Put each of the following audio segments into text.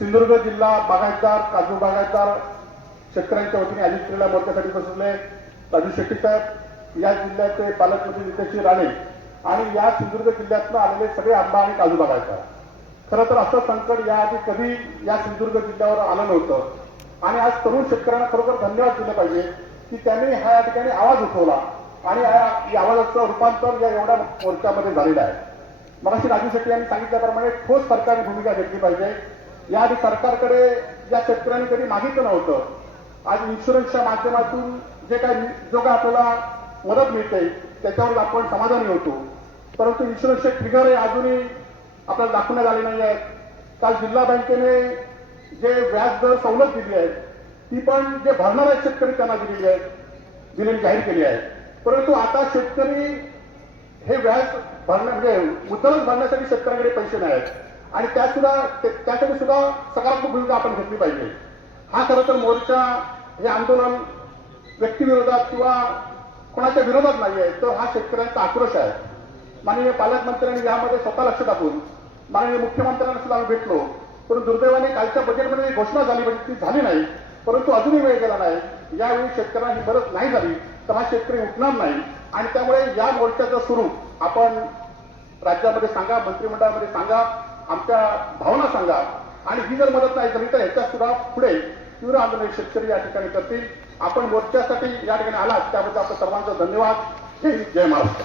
सिंधुदुर्ग जिल्हा बागायतदार काजू बागायतदार शेतकऱ्यांच्या वतीने आयोजित केलेल्या मोर्चासाठी बसले राजू शेट्टी साहेब, या जिल्ह्याचे पालकमंत्री नितेश राणे आणि या सिंधुदुर्ग जिल्ह्यातून आलेले सगळे आंबा आणि काजू बागायतदार. खरं तर असं संकट याआधी कधी या सिंधुदुर्ग जिल्ह्यावर आलं नव्हतं आणि आज तरुण शेतकऱ्यांना खरोखर धन्यवाद दिले पाहिजे की त्यांनी या ठिकाणी आवाज उठवला आणि या आवाजाचं रूपांतर या एवढ्या मोर्चामध्ये झालेलं आहे. मगाशी राजू शेट्टी यांनी सांगितल्याप्रमाणे ठोस सरकारने भूमिका घेतली पाहिजे. याआधी सरकारकडे या शेतकऱ्यांनी कधी मागितलं नव्हतं. आज इन्शुरन्सच्या माध्यमातून जो काय आपल्याला मदत मिळते त्याच्यावर आपण समाधानी होतो, परंतु इन्शुरन्सचे ट्रिगर अजूनही आपल्याला दाखवण्यात आले नाही आहेत. काल जिल्हा बँकेने जे व्याज दर सवलत दिली आहे ती पण जे भरणारे शेतकरी त्यांना दिलेली जाहीर केली आहे, परंतु आता शेतकरी हे व्याज म्हणजे मुद्दलच भरण्यासाठी शेतकऱ्यांकडे पैसे नाही आहेत आणि त्यासाठी सुद्धा सकारात्मक भूमिका आपण घेतली पाहिजे. हा खरं तर मोर्चा हे आंदोलन व्यक्तीविरोधात किंवा कोणाच्या विरोधात नाही आहे, तर हा शेतकऱ्यांचा आक्रोश आहे. माननीय पालकमंत्र्यांनी यामध्ये स्वतः लक्ष टाकून माननीय मुख्यमंत्र्यांना सुद्धा आम्ही भेटलो, परंतु दुर्दैवाने कालच्या बजेटमध्ये घोषणा झाली म्हणजे ती झाली नाही, परंतु अजूनही वेळ गेला नाही. यावेळी शेतकऱ्यांना ही मदत नाही झाली तर हा शेतकरी उठणार नाही आणि त्यामुळे या मोर्चाचं स्वरूप आपण राज्यामध्ये सांगा, मंत्रिमंडळामध्ये सांगा, आमच्या भावना सांगा आणि ही जर मदत नाही झाली तर ह्याच्या सुद्धा पुढे तीव्र आंदोलन शेतकरी या ठिकाणी करतील. आपण मोर्चासाठी या ठिकाणी आलात त्याबद्दल आपलं सर्वांचा धन्यवाद. जय हिंद, जय महाराष्ट्र.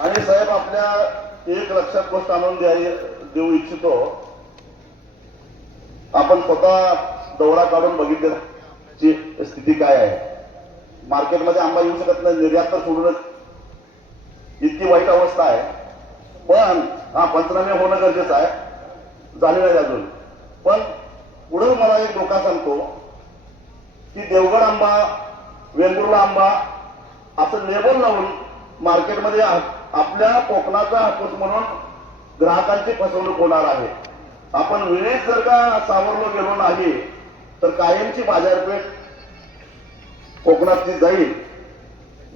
आणि साहेब, आपल्या एक लक्षात गोष्ट आणून देऊ इच्छितो. आपण स्वतः दौरा काढून बघितल्याची स्थिती काय आहे. मार्केटमध्ये आंबा येऊ शकत नाही, निर्यात तर सोडूनच इतकी वाईट अवस्था आहे. पण पंचनामे होणं गरजेचं आहे, झाले नाही अजून. पण पुढे मला एक धोका सांगतो की देवगड आंबा, वेंगुर्ला आंबा असं लेबल लावून मार्केटमध्ये आपल्या कोकणाचा हापूस म्हणून ग्राहकांची फसवणूक होणार आहे. आपण वेळेस जर का सावरलो गेलो नाही तर कायमची बाजारपेठ कोकणातली जाईल.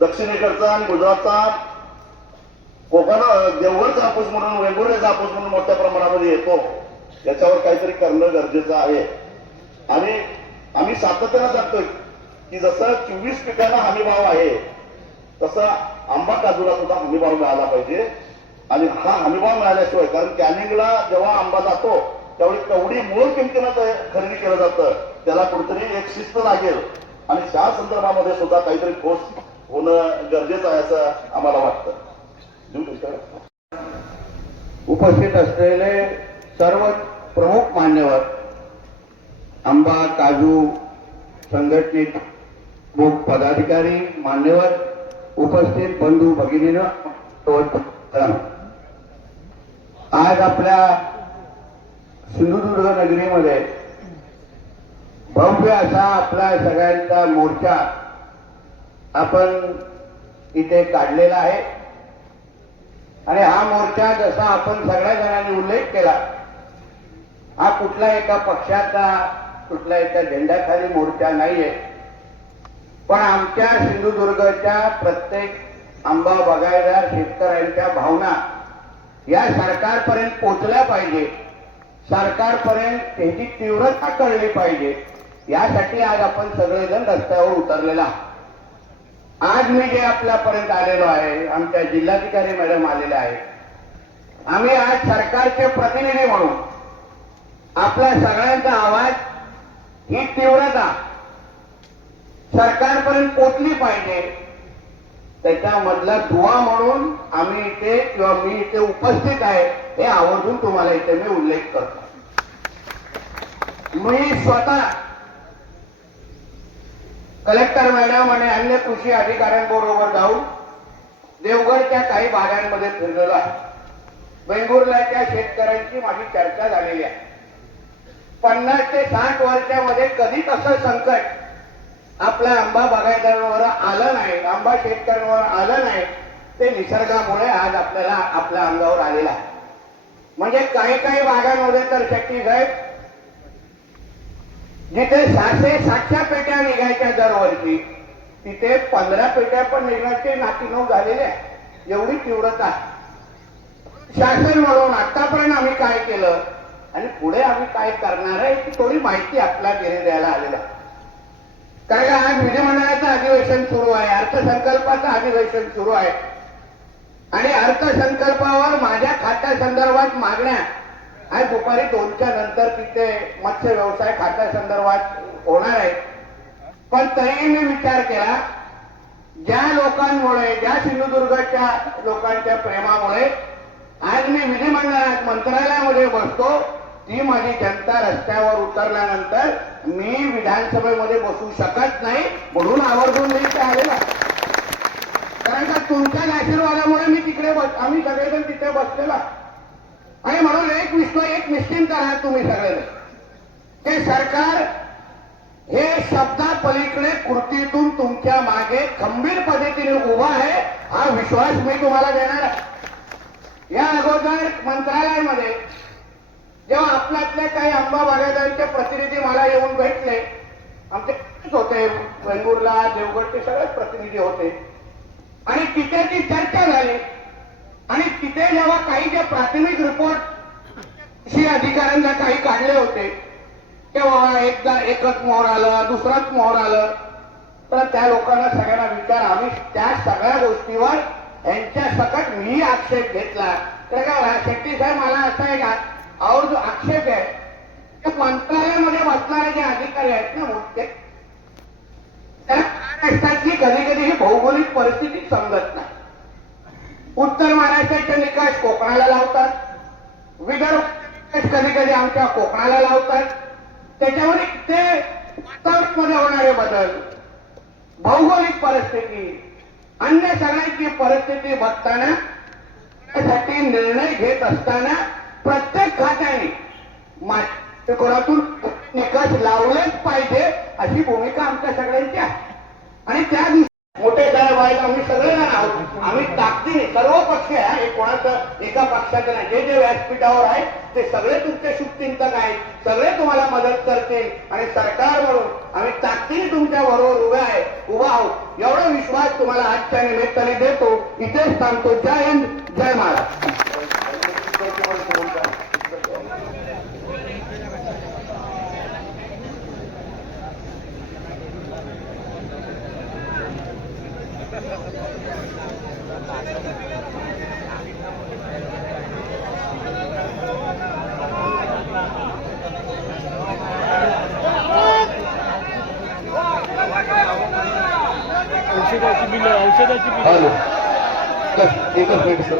दक्षिणेकडचा आणि गुजरातचा कोकण देवगडचा हापूस म्हणून, वेंगुर्ल्याचा हापूस म्हणून मोठ्या प्रमाणामध्ये येतो. याच्यावर काहीतरी करणं गरजेचं आहे. आणि आम्ही सातत्यानं सांगतोय की जसं 24 पिकांना हमीभाव आहे तसा आंबा काजूला सुद्धा हमीभाव मिळाला पाहिजे. आणि हा हमीभाव मिळाल्याशिवाय, कारण कॅनिंगला जेव्हा आंबा जातो त्यावेळी कवडी मूळ किमतीनं खरेदी केलं जातं, त्याला कुठेतरी एक शिस्त लागेल आणि त्या संदर्भामध्ये सुद्धा काहीतरी ठोस होणं गरजेचं आहे असं आम्हाला वाटतं. उपस्थित असलेले सर्व प्रमुख मान्यवर, आंबा काजू संघटनेत पदाधिकारी, मान्यवर, उपस्थित बंधू भगिनींनो, आज आपल्या सिंधुदुर्ग नगरीमध्ये भव्य असा आपला सगळ्यांचा मोर्चा आपण इथे काढलेला आहे. आणि हा मोर्चा, जसा आपण सगळ्या जणांनी उल्लेख केला, हा कुठला एका पक्षाचा, कुठल्या एका झेंड्याखाली मोर्चा नाहीये, पण आमच्या सिंधुदुर्गच्या प्रत्येक आंबा बागायतदार शेतकऱ्यांच्या भावना या सरकारपर्यंत पोहोचल्या पाहिजे, सरकारपर्यंत त्याची तीव्रता कळली पाहिजे, यासाठी आज आपण सगळेजण रस्त्यावर उतरलेला आहोत. आज मी जे आपल्यापर्यंत आलेलो आहे, आमच्या जिल्हाधिकारी मॅडम आलेल्या आहेत, आम्ही आज सरकारचे प्रतिनिधी म्हणून आपला सगळ्यांचा आवाज, ही तीव्रता सरकारपर्यंत पोचली पाहिजे, त्याच्यामधला दुवा म्हणून आम्ही इथे किंवा मी इथे उपस्थित आहे हे आवर्जून तुम्हाला इथे मी उल्लेख करतो. मी स्वतः कलेक्टर मॅडम आणि अन्य कृषी अधिकाऱ्यांबरोबर जाऊन देवगडच्या काही भागांमध्ये फिरलेलो आहे. वेंगुर्ल्याच्या शेतकऱ्यांची माझी चर्चा झालेली आहे. 50 ते 60 वर्षामध्ये कधी तसं संकट आपल्या आंबा बागायतदारांवर आलं नाही, आंबा शेतकऱ्यांवर आलं नाही. ते निसर्गामुळे आज आपल्याला आपल्या अंगावर आलेलं आहे. म्हणजे काही काही भागांमध्ये तर शेट्टी साहेब, जिथे 600-700 पेट्या निघायच्या दरवर्षी, तिथे 15 पेट्या पण निघण्याचे नाकीनऊ झालेले आहे. एवढी तीव्रता शासन म्हणून आतापर्यंत आम्ही काय केलं, आणि पुढे आम्ही काय करणार आहे ती थोडी माहिती आपल्याला द्यायला आलेला आहे. कारण का आज विधिमंडळाचं अधिवेशन सुरू आहे, अर्थसंकल्पाचं अधिवेशन सुरू आहे आणि अर्थसंकल्पावर माझ्या खात्यासंदर्भात मागण्या आज दुपारी 2च्या नंतर तिथे मत्स्य व्यवसाय खात्यासंदर्भात होणार आहे. पण तरीही मी विचार केला, ज्या लोकांमुळे, ज्या सिंधुदुर्गच्या लोकांच्या प्रेमामुळे आज मी विधिमंडळात मंत्रालयामध्ये बसतो, ती माझी जनता रस्त्यावर उतरल्यानंतर मी विधानसभेमध्ये बसू शकत नाही, म्हणून आवर्जून मी इथे आलेला. कारण का तुमच्याच आशीर्वादामुळे मी तिकडे आम्ही सगळेजण तिथे बसलेला. आणि म्हणून एक निश्चिंत राहा तुम्ही सगळेजण, ते सरकार हे शब्दा पलीकडे कृतीतून तुमच्या मागे खंबीर पद्धतीने उभा आहे, हा विश्वास मी तुम्हाला देणार आहे. या अगोदर मंत्रालयामध्ये जेव्हा आपल्यातले काही आंबा बागायतदारांचे प्रतिनिधी मला येऊन भेटले, आमचे होते वेंगुर्ला, देवगडचे सगळेच प्रतिनिधी होते आणि तिथे ती चर्चा झाली. आणि तिथे जेव्हा काही जे प्राथमिक रिपोर्ट अधिकाऱ्यांना काही काढले होते, तेव्हा एकदा एकच मोहर आलं, दुसराच मोहर आलं. तर त्या लोकांना सगळ्यांना विचार, आम्ही त्या सगळ्या गोष्टीवर यांच्या सकट मी आक्षेप घेतला. तर का शेट्टी साहेब, मला असं आहे का, और जो आक्षेप आहे ते मंत्रालयामध्ये बसणारे जे अधिकारी आहेत ना मोठे, त्याला महाराष्ट्रातली कधी कधी ही भौगोलिक परिस्थिती समजत नाही. उत्तर महाराष्ट्राचे निकष कोकणाला लावतात, विदर्भ कधी कधी आमच्या कोकणाला लावतात. त्याच्यामध्ये ते वातावरणामध्ये होणारे बदल, भौगोलिक परिस्थिती, अन्य सगळ्यांची परिस्थिती बघताना, त्यासाठी निर्णय घेत असताना प्रत्येक खात्याने कोणातून निकष लावलेच पाहिजे अशी भूमिका आमच्या सगळ्यांची आहे. आणि त्या दिवशी मोठे साहेब आहेत, आम्ही सगळेजण आहोत, आम्ही ताकदीने सर्व पक्ष आहे, हे कोणाचं एका पक्षाचं नाही, जे जे व्यासपीठावर आहेत ते सगळे तुमचे शुभचिंतक आहेत, सगळे तुम्हाला मदत करतील आणि सरकार म्हणून आम्ही ताकदीने तुमच्या बरोबर उभा आहोत, एवढा विश्वास तुम्हाला आजच्या निमित्ताने देतो. इथेच थांबतो. जय हिंद, जय महाराष्ट्र. औषधाची बिल हॅलो, एकच मिनिट सर.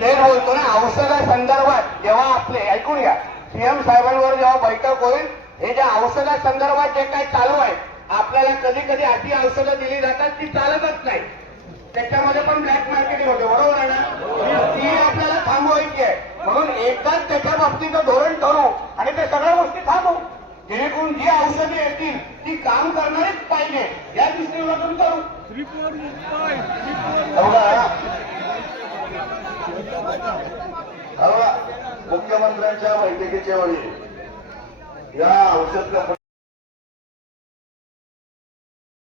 ते बोलतो ना, औषधासंदर्भात जेव्हा आपले ऐकून घ्या, सीएम साहेबांवर जेव्हा बैठक होईल, हे ज्या औषधासंदर्भात जे काही चालू आहे, आपल्याला कधी कधी अशी औषधं दिली जातात ती चालतच नाही, त्याच्यामध्ये पण ब्लॅक मार्केटिंग होते, बरोबर आहे ना, ती आपल्याला थांबवायची आहे. म्हणून एकदाच त्याच्या बाबतीचं धोरण ठरवू आणि ते सगळ्या गोष्टी थांबवू, जेणेकरून जी औषधे येतील ती काम करणारीच पाहिजे या दृष्टीने करू. मुख्यमंत्र्यांच्या बैठकीच्या वेळी या औषध